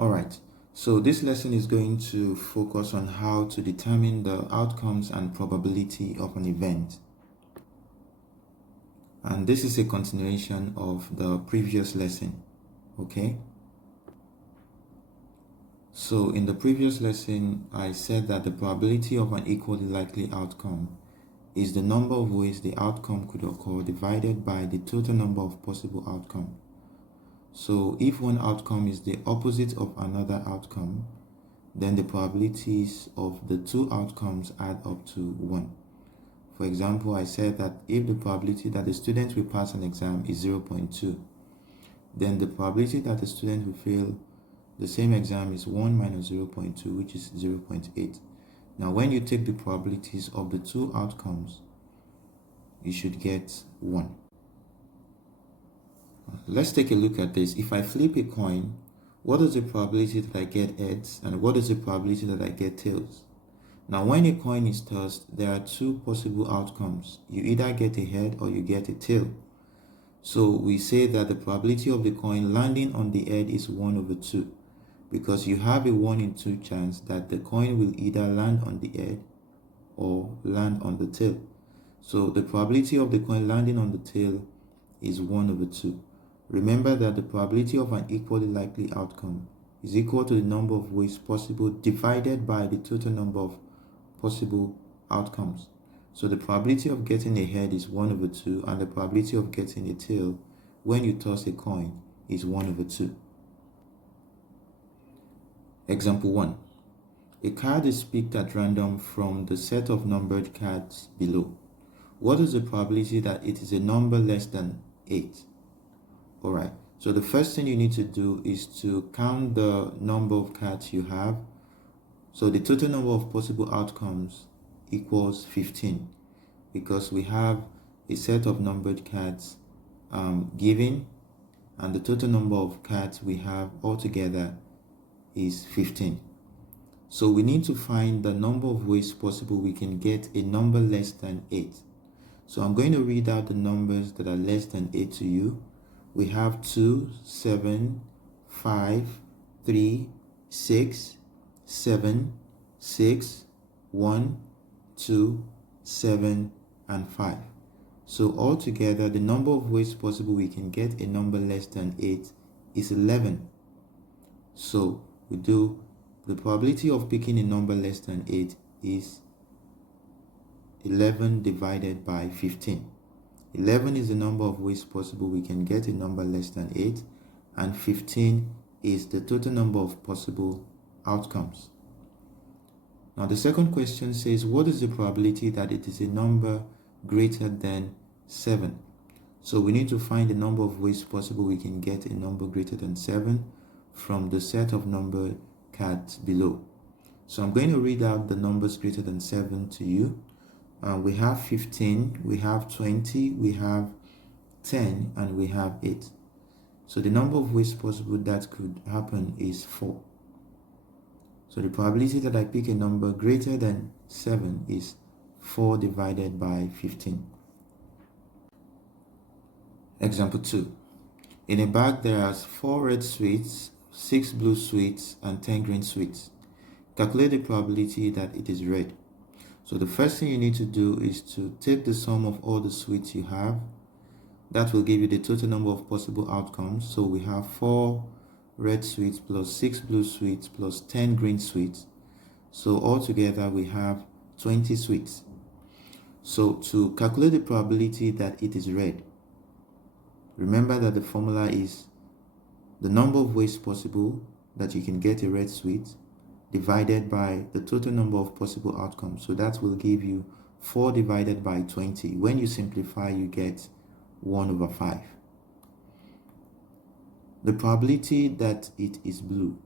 Alright, so this lesson is going to focus on how to determine the outcomes and probability of an event. And this is a continuation of the previous lesson, okay? So in the previous lesson, I said that the probability of an equally likely outcome is the number of ways the outcome could occur divided by the total number of possible outcomes. So if one outcome is the opposite of another outcome, then the probabilities of the two outcomes add up to 1. For example, I said that if the probability that the student will pass an exam is 0.2, then the probability that the student will fail the same exam is 1 minus 0.2, which is 0.8. Now, when you take the probabilities of the two outcomes, you should get 1. Let's take a look at this. If I flip a coin, what is the probability that I get heads and what is the probability that I get tails? Now, when a coin is tossed, there are two possible outcomes. You either get a head or you get a tail. So we say that the probability of the coin landing on the head is 1 over 2, because you have a 1 in 2 chance that the coin will either land on the head or land on the tail. So the probability of the coin landing on the tail is 1 over 2. Remember that the probability of an equally likely outcome is equal to the number of ways possible divided by the total number of possible outcomes. So the probability of getting a head is 1 over 2, and the probability of getting a tail when you toss a coin is 1 over 2. Example 1. A card is picked at random from the set of numbered cards below. What is the probability that it is a number less than 8? Alright, so the first thing you need to do is to count the number of cards you have. So the total number of possible outcomes equals 15, because we have a set of numbered cards given, and the total number of cards we have altogether is 15. So we need to find the number of ways possible we can get a number less than 8. So I'm going to read out the numbers that are less than 8 to you. We have 2, 7, 5, 3, 6, 7, 6, 1, 2, 7, and 5. So altogether, the number of ways possible we can get a number less than 8 is 11. So we do the probability of picking a number less than 8 is 11 divided by 15. 11 is the number of ways possible we can get a number less than 8, and 15 is the total number of possible outcomes. Now the second question says, what is the probability that it is a number greater than 7? So we need to find the number of ways possible we can get a number greater than 7 from the set of numbered cards below. So I'm going to read out the numbers greater than 7 to you. We have 15, we have 20, we have 10, and we have 8. So the number of ways possible that could happen is 4. So the probability that I pick a number greater than 7 is 4 divided by 15. Example 2. In a bag there are 4 red sweets, 6 blue sweets, and 10 green sweets. Calculate the probability that it is red. So the first thing you need to do is to take the sum of all the sweets you have. That will give you the total number of possible outcomes. So we have 4 red sweets plus 6 blue sweets plus 10 green sweets. So altogether we have 20 sweets. So to calculate the probability that it is red, remember that the formula is the number of ways possible that you can get a red sweet divided by the total number of possible outcomes. So that will give you 4 divided by 20. When you simplify, you get 1 over 5. The probability that it is blue.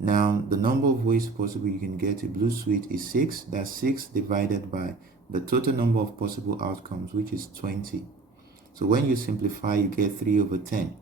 Now, the number of ways possible you can get a blue sweet is 6. That's 6 divided by the total number of possible outcomes, which is 20. So when you simplify, you get 3 over 10.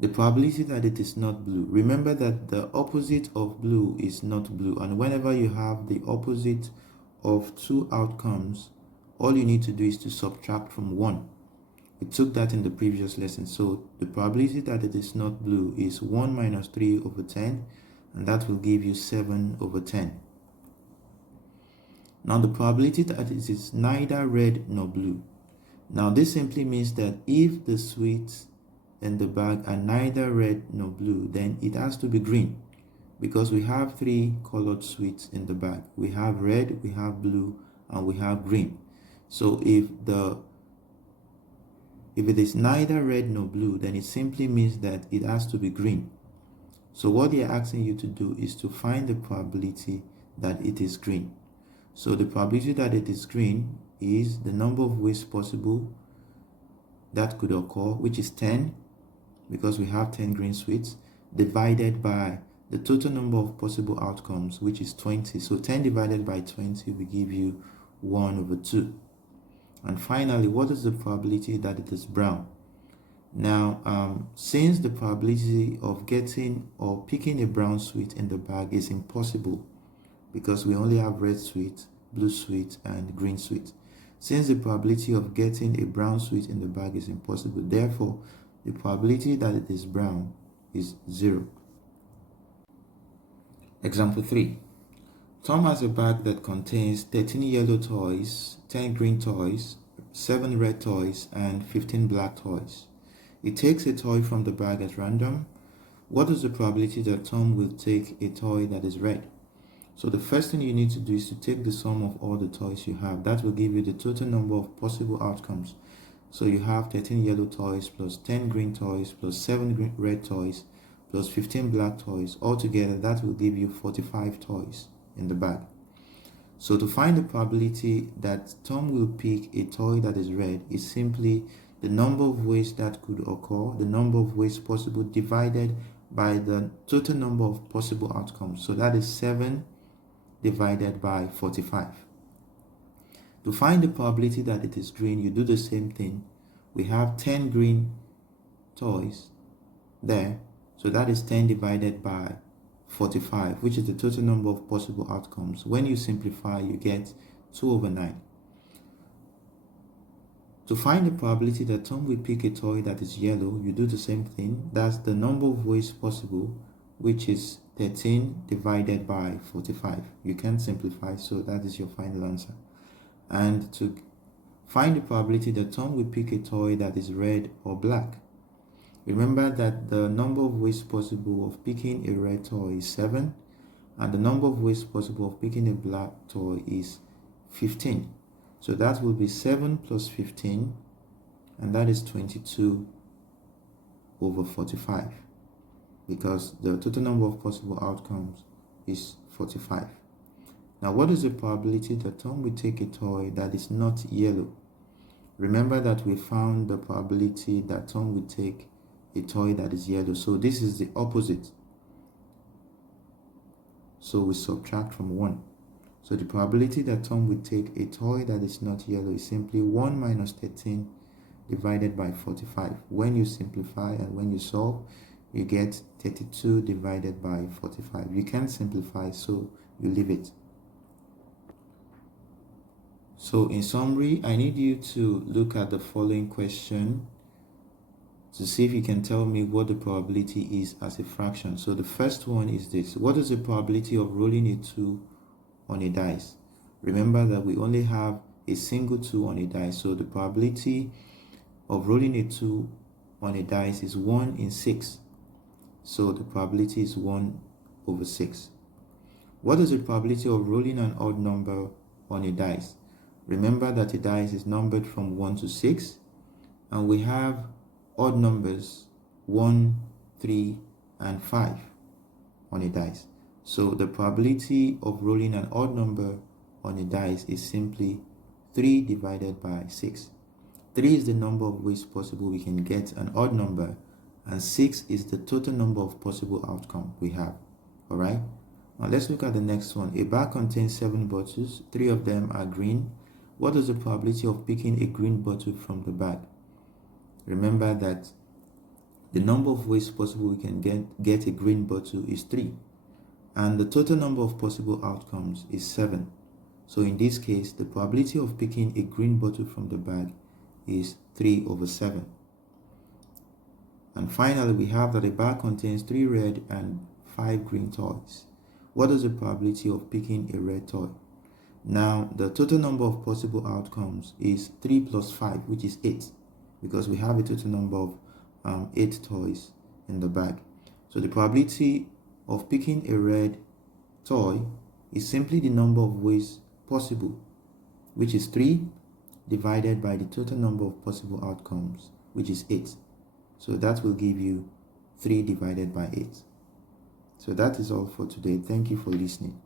The probability that it is not blue. Remember that the opposite of blue is not blue, and whenever you have the opposite of two outcomes, all you need to do is to subtract from 1. We took that in the previous lesson. So the probability that it is not blue is 1 minus 3 over 10, and that will give you 7 over 10. Now the probability that it is neither red nor blue. Now this simply means that if the sweets in the bag are neither red nor blue, then it has to be green, because we have 3 colored sweets in the bag. We have red, we have blue, and we have green. So if it is neither red nor blue, then it simply means that it has to be green. So what they are asking you to do is to find the probability that it is green. So the probability that it is green is the number of ways possible that could occur, which is 10, because we have 10 green sweets, divided by the total number of possible outcomes, which is 20. So 10 divided by 20 will give you 1 over 2. And finally, what is the probability that it is brown? Now, since the probability of getting or picking a brown sweet in the bag is impossible, because we only have red sweet, blue sweet, and green sweet. Since the probability of getting a brown sweet in the bag is impossible, therefore, the probability that it is brown is 0. Example 3. Tom has a bag that contains 13 yellow toys, 10 green toys, 7 red toys, and 15 black toys. He takes a toy from the bag at random. What is the probability that Tom will take a toy that is red? So the first thing you need to do is to take the sum of all the toys you have. That will give you the total number of possible outcomes. So you have 13 yellow toys plus 10 green toys plus 7 red toys plus 15 black toys. Altogether, that will give you 45 toys in the bag. So to find the probability that Tom will pick a toy that is red is simply the number of ways that could occur, the number of ways possible divided by the total number of possible outcomes. So that is 7 divided by 45. To find the probability that it is green, you do the same thing. We have 10 green toys there. So that is 10 divided by 45, which is the total number of possible outcomes. When you simplify, you get 2 over 9. To find the probability that Tom will pick a toy that is yellow, you do the same thing. That's the number of ways possible, which is 13 divided by 45. You can simplify, so that is your final answer. And to find the probability that Tom will pick a toy that is red or black, remember that the number of ways possible of picking a red toy is 7, and the number of ways possible of picking a black toy is 15. So that will be 7 plus 15, and that is 22 over 45, because the total number of possible outcomes is 45. Now, what is the probability that Tom will take a toy that is not yellow? Remember that we found the probability that Tom will take a toy that is yellow. So this is the opposite. So we subtract from 1. So the probability that Tom will take a toy that is not yellow is simply 1 minus 13 divided by 45. When you simplify and when you solve, you get 32 divided by 45. You can simplify, so you leave it. So in summary, I need you to look at the following question to see if you can tell me what the probability is as a fraction. So the first one is this: what is the probability of rolling a 2 on a dice? Remember that we only have a single 2 on a dice, so the probability of rolling a 2 on a dice is 1 in 6. So the probability is 1 over 6. What is the probability of rolling an odd number on a dice? Remember that a dice is numbered from 1 to 6, and we have odd numbers 1, 3, and 5 on a dice. So the probability of rolling an odd number on a dice is simply 3 divided by 6. 3 is the number of ways possible we can get an odd number, and 6 is the total number of possible outcomes we have. Alright? Now let's look at the next one. A bag contains 7 bottles. 3 of them are green. What is the probability of picking a green bottle from the bag? Remember that the number of ways possible we can get a green bottle is 3. And the total number of possible outcomes is 7. So in this case, the probability of picking a green bottle from the bag is 3 over 7. And finally, we have that a bag contains 3 red and 5 green toys. What is the probability of picking a red toy? Now, the total number of possible outcomes is 3 plus 5, which is 8, because we have a total number of 8 toys in the bag. So the probability of picking a red toy is simply the number of ways possible, which is 3 divided by the total number of possible outcomes, which is 8. So that will give you 3 divided by 8. So that is all for today. Thank you for listening.